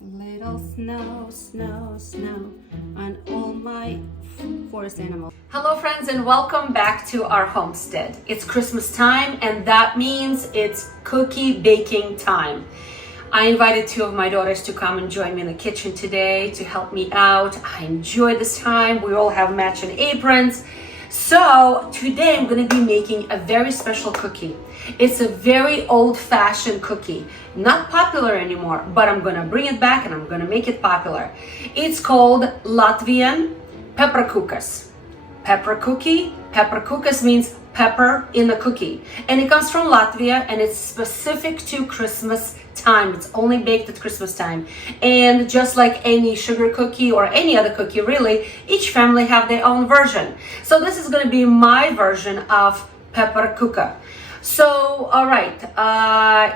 Little snow, snow, snow on all my forest animals. Hello friends and welcome back to our homestead. It's Christmas time and that means it's cookie baking time. I invited two of my daughters to come and join me in the kitchen today to help me out. I enjoy this time. We all have matching aprons. So today I'm going to be making a very special cookie. It's a very old-fashioned cookie, not popular anymore, but I'm going to bring it back and I'm going to make it popular. It's called Latvian Peppercookies. Pepperkukas means pepper in a cookie, and it comes from Latvia and it's specific to Christmas time. It's only baked at Christmas time, and just like any sugar cookie or any other cookie really, each family have their own version. So this is going to be my version of pepperkuka. So, all right,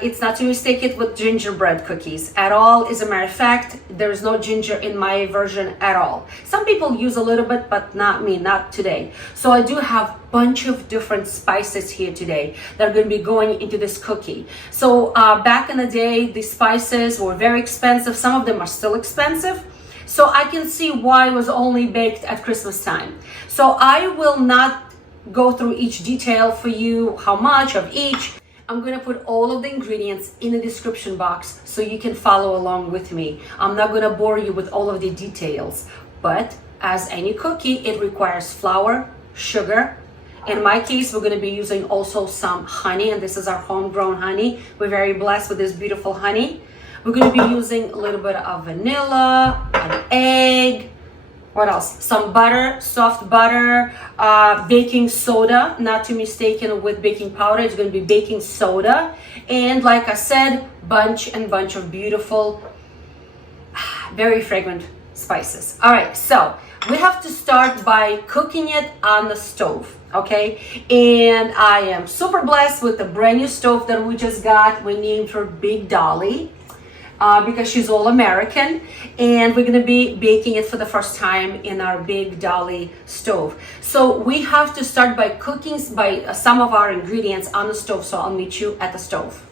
it's not to mistake it with gingerbread cookies at all. As a matter of fact, there is no ginger in my version at all. Some people use a little bit, but not me, not today. So I do have a bunch of different spices here today that are going to be going into this cookie. So back in the day, the spices were very expensive. Some of them are still expensive. So I can see why it was only baked at Christmas time. So I will not go through each detail for you, how much of each. I'm going to put all of the ingredients in the description box so you can follow along with me. I'm not going to bore you with all of the details, but as any cookie, it requires flour, sugar. In my case, we're going to be using also some honey, and this is our homegrown honey. We're very blessed with this beautiful honey. We're going to be using a little bit of vanilla, an egg. What else? Some butter, soft butter, baking soda, not to mistaken with baking powder. It's going to be baking soda. And like I said, bunch of beautiful, very fragrant spices. All right, so we have to start by cooking it on the stove, okay? And I am super blessed with the brand new stove that we just got. We named her Big Dolly. Because she's all American, and we're going to be baking it for the first time in our Big Dolly stove. So we have to start by cooking some of our ingredients on the stove, so I'll meet you at the stove.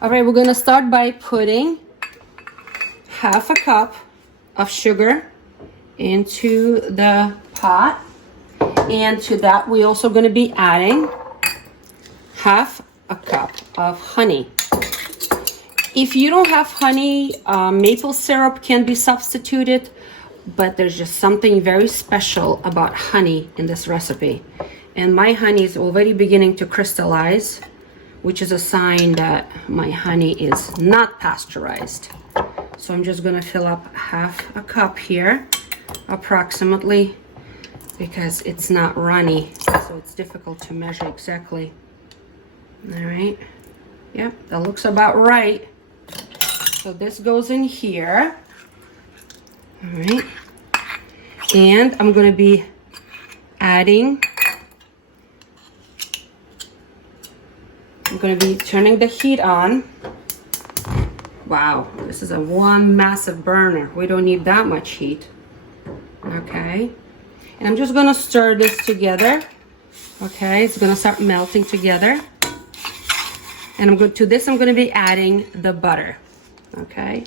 All right, we're going to start by putting half a cup of sugar into the pot, and to that we're also going to be adding half a cup of honey. If you don't have honey, maple syrup can be substituted, but there's just something very special about honey in this recipe. And my honey is already beginning to crystallize, which is a sign that my honey is not pasteurized. So I'm just gonna fill up half a cup here, approximately, because it's not runny, so it's difficult to measure exactly. All right, yep, that looks about right. So this goes in here. All right. And I'm going to be adding, I'm going to be turning the heat on. Wow, this is a one massive burner. We don't need that much heat. Okay. And I'm just going to stir this together. Okay, it's going to start melting together. And I'm going to be adding the butter. Okay,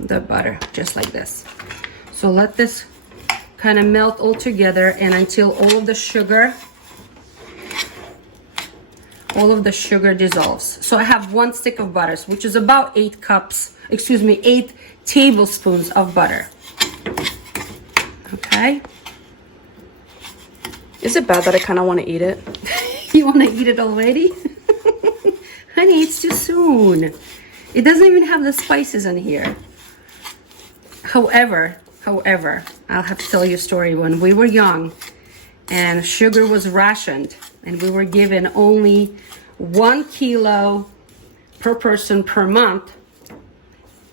the butter, just like this. So let this kind of melt all together, and until all of the sugar dissolves. So I have 1 stick of butter, which is about 8 tablespoons of butter. Okay. Is it bad that I kind of want to eat it? You want to eat it already? Honey, it's too soon. It doesn't even have the spices in here. However, I'll have to tell you a story. When we were young and sugar was rationed and we were given only 1 kilo per person per month,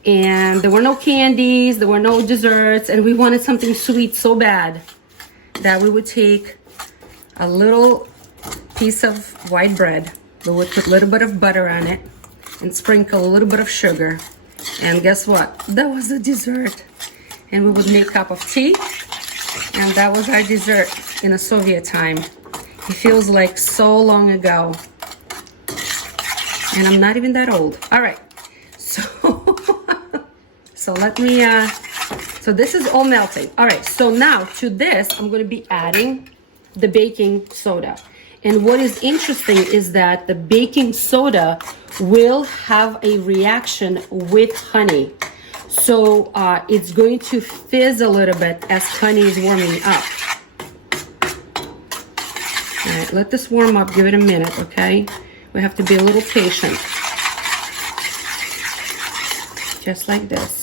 and there were no candies, there were no desserts, and we wanted something sweet so bad that we would take a little piece of white bread. We would put a little bit of butter on it and sprinkle a little bit of sugar. And guess what? That was the dessert. And we would make a cup of tea. And that was our dessert in the Soviet time. It feels like so long ago. And I'm not even that old. All right. So, so let me, so this is all melting. All right, so now to this, I'm gonna be adding the baking soda. And what is interesting is that the baking soda will have a reaction with honey. So it's going to fizz a little bit as honey is warming up. All right, let this warm up, give it a minute, okay? We have to be a little patient. Just like this.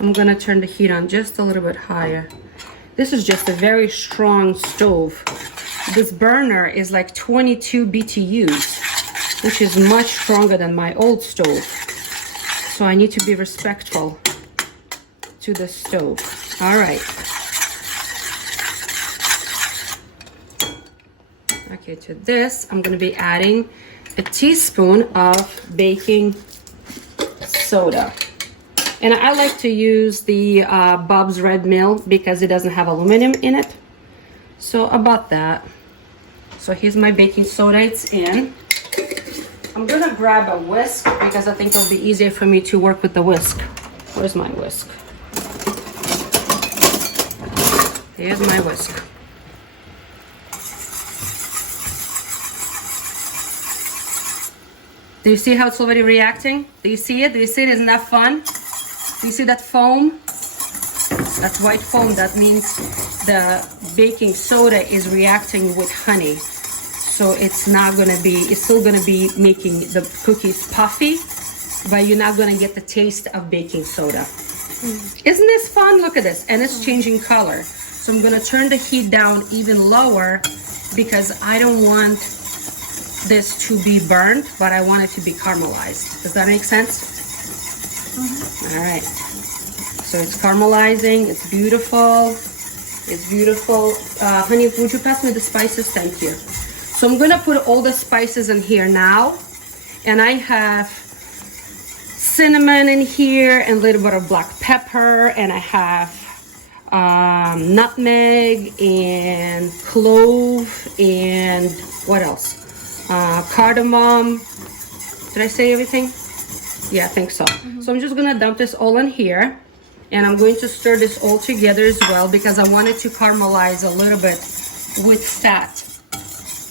I'm gonna turn the heat on just a little bit higher. This is just a very strong stove. This burner is like 22 BTUs, which is much stronger than my old stove. So I need to be respectful to the stove. All right. Okay, to this, I'm gonna be adding a teaspoon of baking soda. And I like to use the Bob's Red Mill because it doesn't have aluminum in it. So about that. So here's my baking soda, it's in. I'm gonna grab a whisk because I think it'll be easier for me to work with the whisk. Where's my whisk? Here's my whisk. Do you see how it's already reacting? Do you see it? Do you see it? Isn't that fun? Do you see that foam? That white foam, that means the baking soda is reacting with honey. So it's not gonna be, it's still gonna be making the cookies puffy, but you're not gonna get the taste of baking soda. Isn't this fun? Look at this, and it's changing color. So I'm gonna turn the heat down even lower because I don't want this to be burnt, but I want it to be caramelized. Does that make sense? All right. So it's caramelizing, it's beautiful. It's beautiful. Honey, would you pass me the spices? Thank you. So I'm gonna put all the spices in here now. And I have cinnamon in here and a little bit of black pepper. And I have nutmeg and clove and what else? Cardamom. Did I say everything? Yeah, I think so. So I'm just gonna dump this all in here. And I'm going to stir this all together as well because I want it to caramelize a little bit with fat.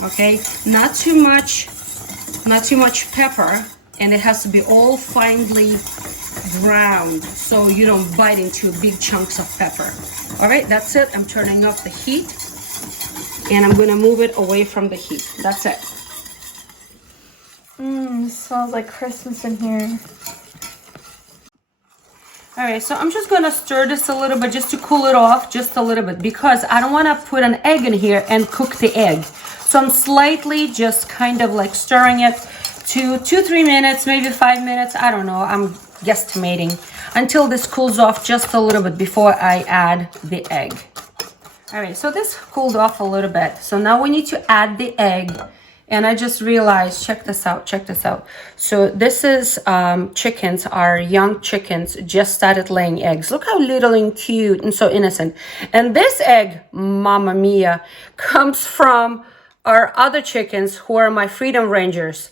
Okay, not too much pepper, and it has to be all finely ground so you don't bite into big chunks of pepper. All right, that's it. I'm turning off the heat and I'm gonna move it away from the heat. That's it. It smells like Christmas in here. All right, so I'm just gonna stir this a little bit just to cool it off just a little bit because I don't wanna put an egg in here and cook the egg. So I'm slightly just kind of like stirring it to 2-3 minutes, maybe 5 minutes. I don't know, I'm guesstimating until this cools off just a little bit before I add the egg. All right, so this cooled off a little bit. So now we need to add the egg. And I just realized, check this out. So this is chickens, our young chickens just started laying eggs. Look how little and cute and so innocent. And this egg, Mamma Mia, comes from our other chickens who are my Freedom Rangers.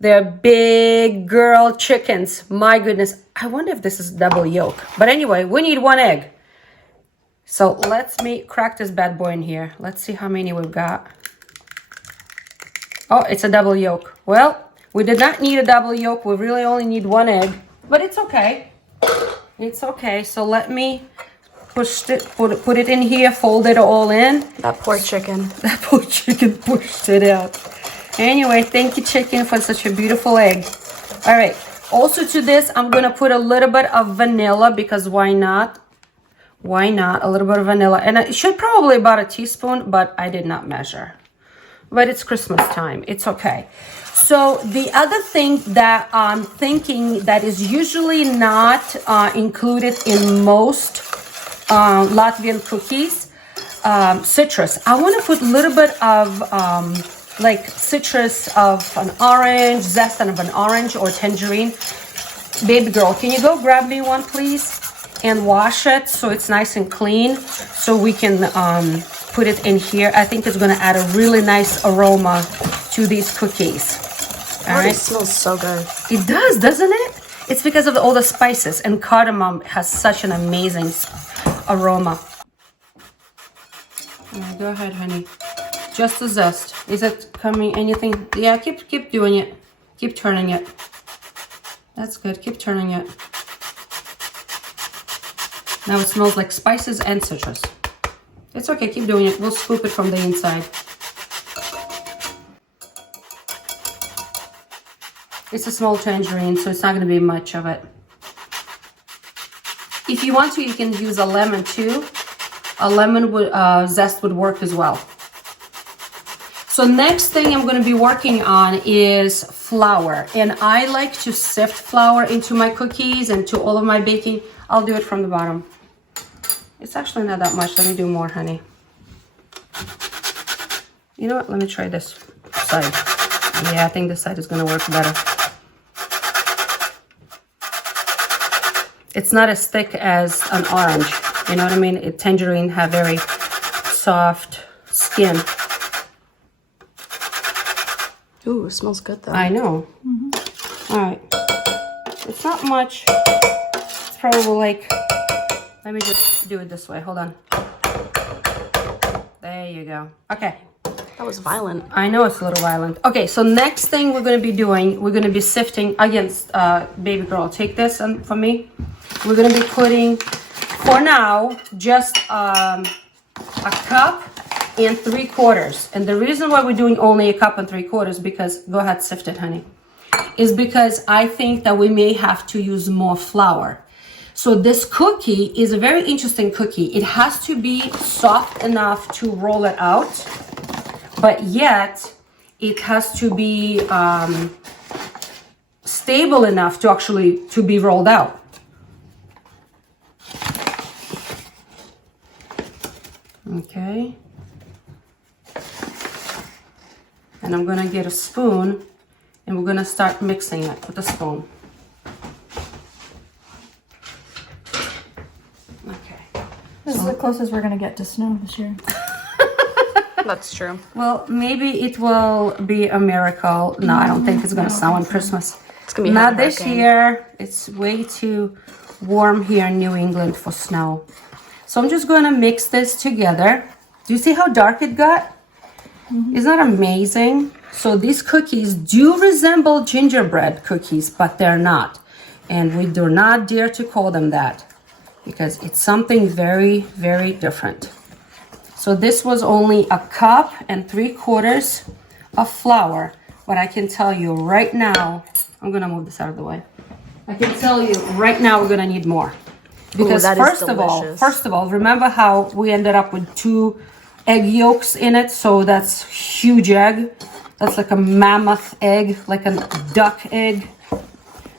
They're big girl chickens. My goodness, I wonder if this is double yolk. But anyway, we need 1 egg. So let's crack this bad boy in here. Let's see how many we've got. Oh, it's a double yolk. Well, we did not need a double yolk. We really only need 1 egg, but it's okay. It's okay. So let me put it in here, fold it all in. That poor chicken. That poor chicken pushed it out. Anyway, thank you, chicken, for such a beautiful egg. All right. Also to this, I'm going to put a little bit of vanilla because why not? Why not? A little bit of vanilla. And it should probably about a teaspoon, but I did not measure. But it's Christmas time. It's okay. So the other thing that I'm thinking that is usually not included in most Latvian cookies, citrus. I want to put a little bit of like citrus of an orange, zest of an orange or tangerine. Baby girl, can you go grab me one, please? And wash it so it's nice and clean so we can put it in here. I think it's going to add a really nice aroma to these cookies. All right. It smells so good. It does, doesn't it? It's because of all the spices, and cardamom has such an amazing aroma. All right, go ahead, honey. Just the zest. Is it coming anything? Yeah, keep doing it. Keep turning it. That's good. Keep turning it. Now it smells like spices and citrus. It's okay. Keep doing it. We'll scoop it from the inside. It's a small tangerine, so it's not going to be much of it. If you want to, you can use a lemon too. A lemon would, zest would work as well. So next thing I'm going to be working on is flour. And I like to sift flour into my cookies and to all of my baking. I'll do it from the bottom. It's actually not that much. Let me do more, honey. You know what? Let me try this side. Yeah, I think this side is going to work better. It's not as thick as an orange. You know what I mean? Tangerine have very soft skin. Ooh, it smells good though. I know. All right. It's not much. It's probably like, let me just do it this way. Hold on. There you go. Okay. That was violent. I know it's a little violent. Okay, so next thing we're going to be doing, we're going to be sifting against, baby girl, take this and for me. We're going to be putting, for now, just a cup and 3/4. And the reason why we're doing only a cup and 3/4, because, go ahead, sift it, honey, is because I think that we may have to use more flour. So this cookie is a very interesting cookie. It has to be soft enough to roll it out, but yet it has to be stable enough to actually to be rolled out. Okay. And I'm gonna get a spoon and we're gonna start mixing it with a spoon. Okay. This is the closest we're gonna get to snow this year. That's true. Well, maybe it will be a miracle. No, I don't think it's gonna snow on Christmas. It's gonna be not this year. It's way too warm here in New England for snow. So I'm just gonna mix this together. Do you see how dark it got? Isn't that amazing? So these cookies do resemble gingerbread cookies, but they're not. And we do not dare to call them that because it's something very, very different. So this was only a cup and 3/4 of flour. But I can tell you right now, I'm gonna move this out of the way. I can tell you right now we're gonna need more. Because first of all, remember how we ended up with 2 egg yolks in it? So that's huge egg. That's like a mammoth egg, like a duck egg.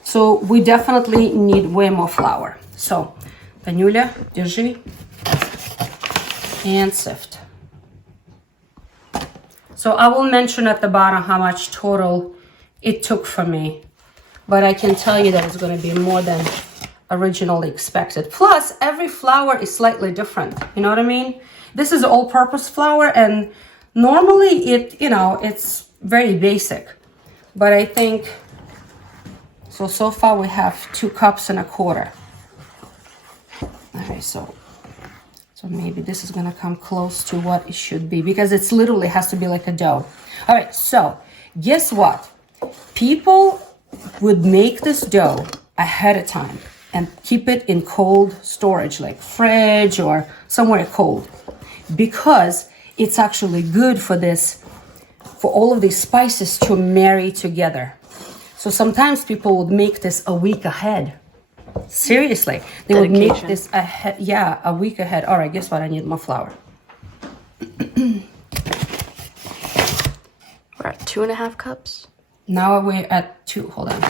So we definitely need way more flour. So, Tanuля, держи. And sift. So I will mention at the bottom how much total it took for me. But I can tell you that it's going to be more than originally expected. Plus, every flour is slightly different. You know what I mean? This is all-purpose flour, and normally it's very basic. But I think, so far we have 2 cups and 1/4. Okay, so maybe this is gonna come close to what it should be because it's literally has to be like a dough. All right, so guess what? People would make this dough ahead of time and keep it in cold storage, like fridge or somewhere cold, because it's actually good for this, for all of these spices to marry together. So sometimes people would make this a week ahead. Seriously, they would make this ahead, a week ahead. All right, guess what? I need more flour. We're at 2.5 cups. Now we're at 2. Hold on.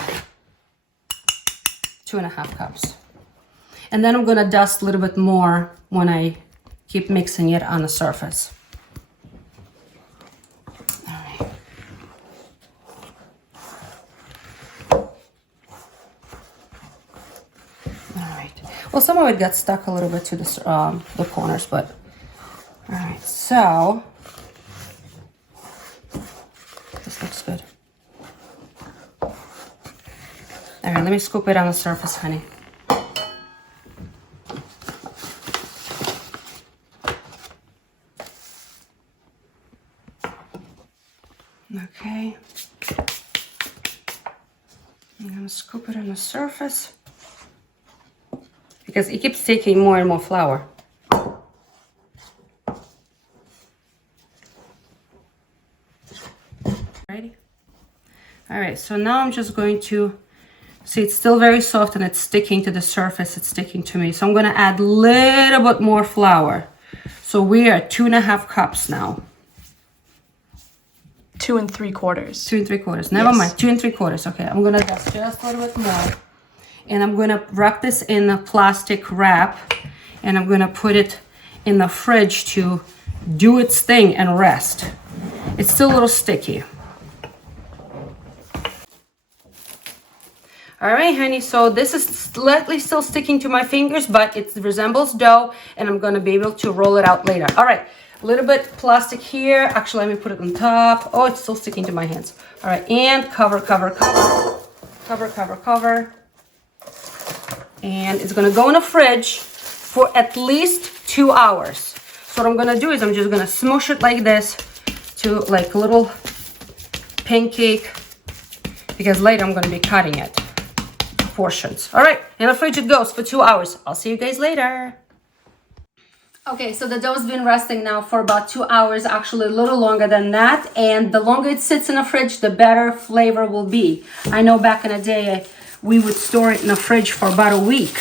2.5 cups. And then I'm gonna dust a little bit more when I keep mixing it on the surface. All right. All right. Well, some of it got stuck a little bit to the corners, but all right. So this looks good. All right, let me scoop it on the surface, honey. Okay. I'm gonna scoop it on the surface because it keeps taking more and more flour. Ready? All right, so now I'm just going to, see it's still very soft and it's sticking to the surface, it's sticking to me. So I'm gonna add a little bit more flour. So we are at 2.5 cups now. 2 3/4. 2 3/4. Never mind. 2 3/4. Okay, I'm gonna dust just a little bit more, and I'm gonna wrap this in a plastic wrap, and I'm gonna put it in the fridge to do its thing and rest. It's still a little sticky. All right, honey. So this is slightly still sticking to my fingers, but it resembles dough, and I'm gonna be able to roll it out later. All right. A little bit plastic here. Actually, let me put it on top. Oh, it's still sticking to my hands. All right, and cover. And it's gonna go in the fridge for at least 2 hours. So what I'm gonna do is I'm just gonna smush it like this to like a little pancake, because later I'm gonna be cutting it to portions. All right, in the fridge it goes for 2 hours. I'll see you guys later. Okay, so the dough's been resting now for about 2 hours, actually a little longer than that. And the longer it sits in the fridge, the better flavor will be. I know back in the day, we would store it in the fridge for about a week.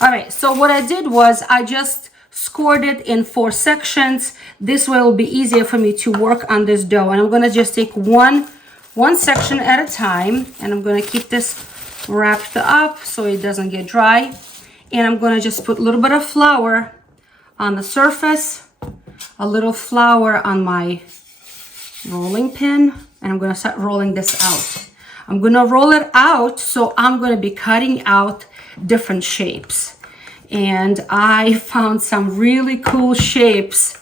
All right, so what I did was I just scored it in 4 sections. This way it will be easier for me to work on this dough. And I'm gonna just take one section at a time. And I'm gonna keep this wrapped up so it doesn't get dry. And I'm gonna just put a little bit of flour on the surface, a little flour on my rolling pin, and I'm gonna start rolling this out. I'm gonna roll it out, so I'm gonna be cutting out different shapes. And I found some really cool shapes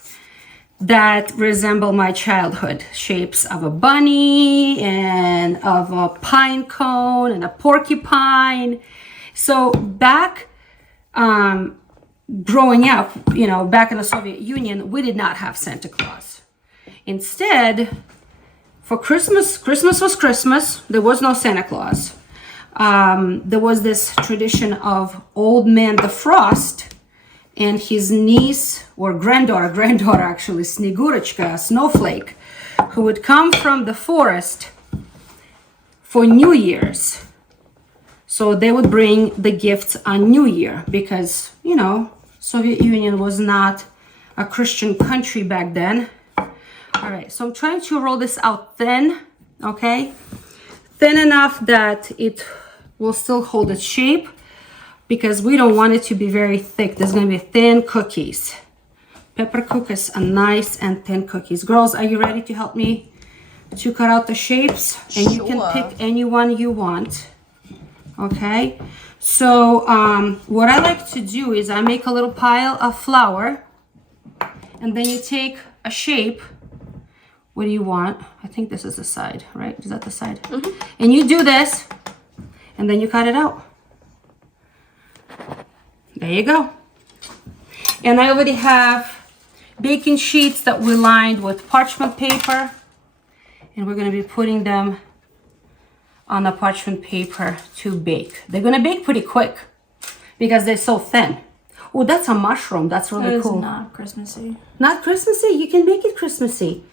that resemble my childhood. Shapes of a bunny and of a pine cone and a porcupine. So back, growing up, you know, back in the Soviet Union, we did not have Santa Claus. Instead, for Christmas was Christmas. There was no Santa Claus. There was this tradition of Old Man the Frost and his niece or granddaughter actually, Snegurочка, Snowflake, who would come from the forest for New Year's. So they would bring the gifts on New Year because, you know, Soviet Union was not a Christian country back then. All right, so I'm trying to roll this out thin, okay? Thin enough that it will still hold its shape because we don't want it to be very thick. There's gonna be thin cookies. Peppercookies are nice and thin cookies. Girls, are you ready to help me to cut out the shapes? And you can pick any one you want, okay? So what I like to do is I make a little pile of flour, and then you take a shape. What do you want? I think this is the side, right? Is that the side? Mm-hmm. And you do this, and then you cut it out. There you go. And I already have baking sheets that we lined with parchment paper, and we're gonna be putting them on the parchment paper to bake. They're gonna bake pretty quick because they're so thin. Oh, that's a mushroom. That's really cool. It's not Christmassy. Not Christmassy? You can make it Christmassy.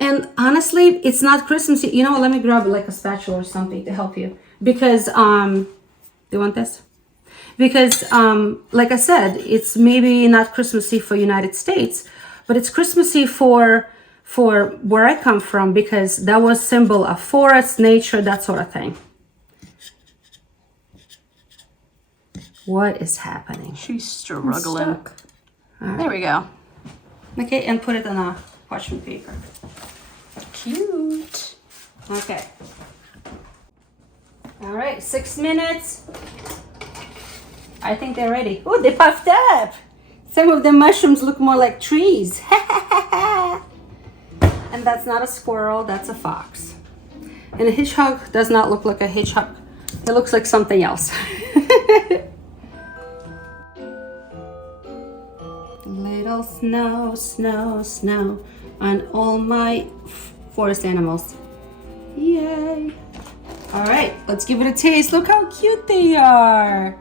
And honestly, it's not Christmassy. You know what? Let me grab like a spatula or something to help you. Because, do you want this? Because, like I said, it's maybe not Christmassy for United States, but it's Christmassy for where I come from, because that was symbol of forest, nature, that sort of thing. What is happening? She's struggling. There we go. Okay, and put it on a parchment paper. Cute. Okay. All right, 6 minutes. I think they're ready. Oh, they puffed up. Some of the mushrooms look more like trees. And that's not a squirrel, that's a fox. And a hedgehog does not look like a hedgehog It looks like something else. Little snow, snow, snow on all my forest animals. Yay. All right, let's give it a taste. Look how cute they are.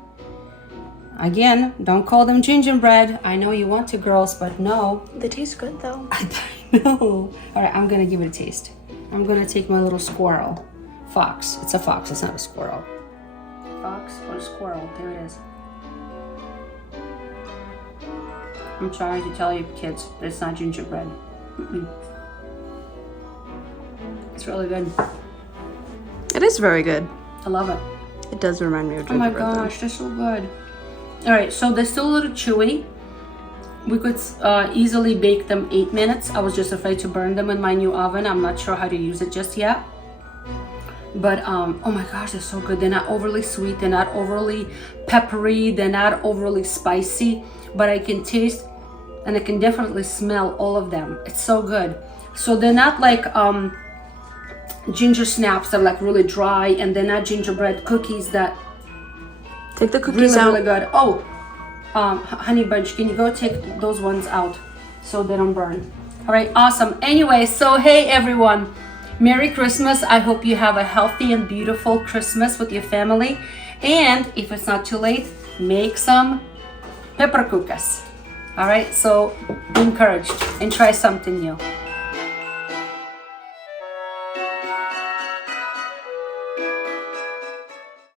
Again, don't call them gingerbread. I know you want to, girls, but no. They taste good though. I know. All right, I'm gonna give it a taste. I'm gonna take my little squirrel. Fox. It's a fox, it's not a squirrel. Fox or squirrel, there it is. I'm sorry to tell you kids, it's not gingerbread. It's really good. It is very good. I love it. It does remind me of Oh my gingerbread. gosh, they're so good. All right, so they're still a little chewy. We could easily bake them 8 minutes. I was just afraid to burn them in my new oven. I'm not sure how to use it just yet. But oh my gosh, they're so good. They're not overly sweet. They're not overly peppery. They're not overly spicy. But I can taste and I can definitely smell all of them. It's so good. So they're not like ginger snaps that are like really dry, and they're not gingerbread cookies that Take the cookies out. really good. Oh, honey bunch, can you go take those ones out so they don't burn? All right, awesome. Anyway, so hey everyone, Merry Christmas. I hope you have a healthy and beautiful Christmas with your family. And if it's not too late, make some Peppercookies. All right, so be encouraged and try something new.